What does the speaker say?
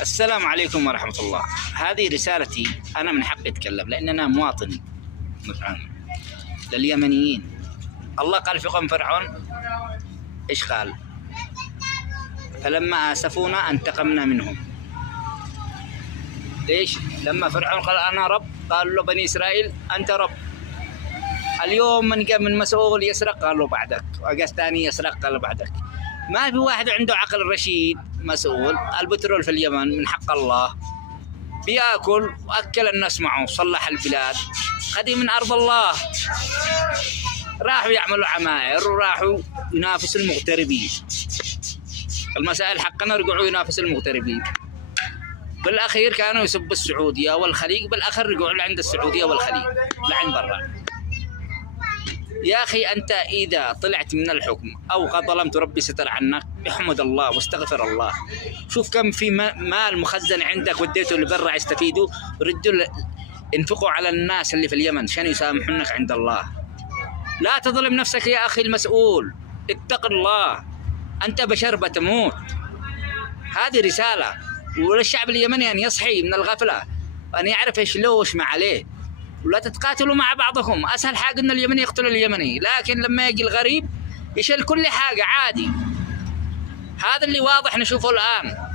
السلام عليكم ورحمة الله. هذه رسالتي، أنا من حقي أتكلم لأن أنا مواطن لليمنيين. الله قال في قوم فرعون إيش قال؟ فلما آسفونا انتقمنا منهم. ليش؟ لما فرعون قال أنا رب، قالوا له بني إسرائيل أنت رب. اليوم من مسؤول يسرق قال له بعدك، وقاس ثاني يسرق قال له بعدك. ما في واحد عنده عقل رشيد مسؤول. البترول في اليمن من حق الله، بياكل واكل الناس معه، صلح البلاد، خدي من ارض الله. راحوا يعملوا عماير وراحوا ينافسوا المغتربين. المسائل حقنا رجعوا ينافسوا المغتربين. بالاخير كانوا يسبوا السعوديه والخليج، بالاخر رجعوا لعند السعوديه والخليج لعند برا. يا أخي أنت إذا طلعت من الحكم أو قد ظلمت ربي ستر عنك، احمد الله واستغفر الله. شوف كم في مال مخزن عندك وديته لبرا يستفيدوا، ردوا انفقوا على الناس اللي في اليمن عشان يسامحونك عند الله. لا تظلم نفسك يا أخي المسؤول، اتق الله، أنت بشر بتموت. هذه رسالة، وللشعب اليمني أن يصحي من الغفلة وأن يعرف إيش له وإيش ما عليه. ولا تتقاتلوا مع بعضكم. أسهل حاجة إن اليمني يقتل اليمني، لكن لما يجي الغريب يشيل كل حاجة عادي. هذا اللي واضح نشوفه الآن.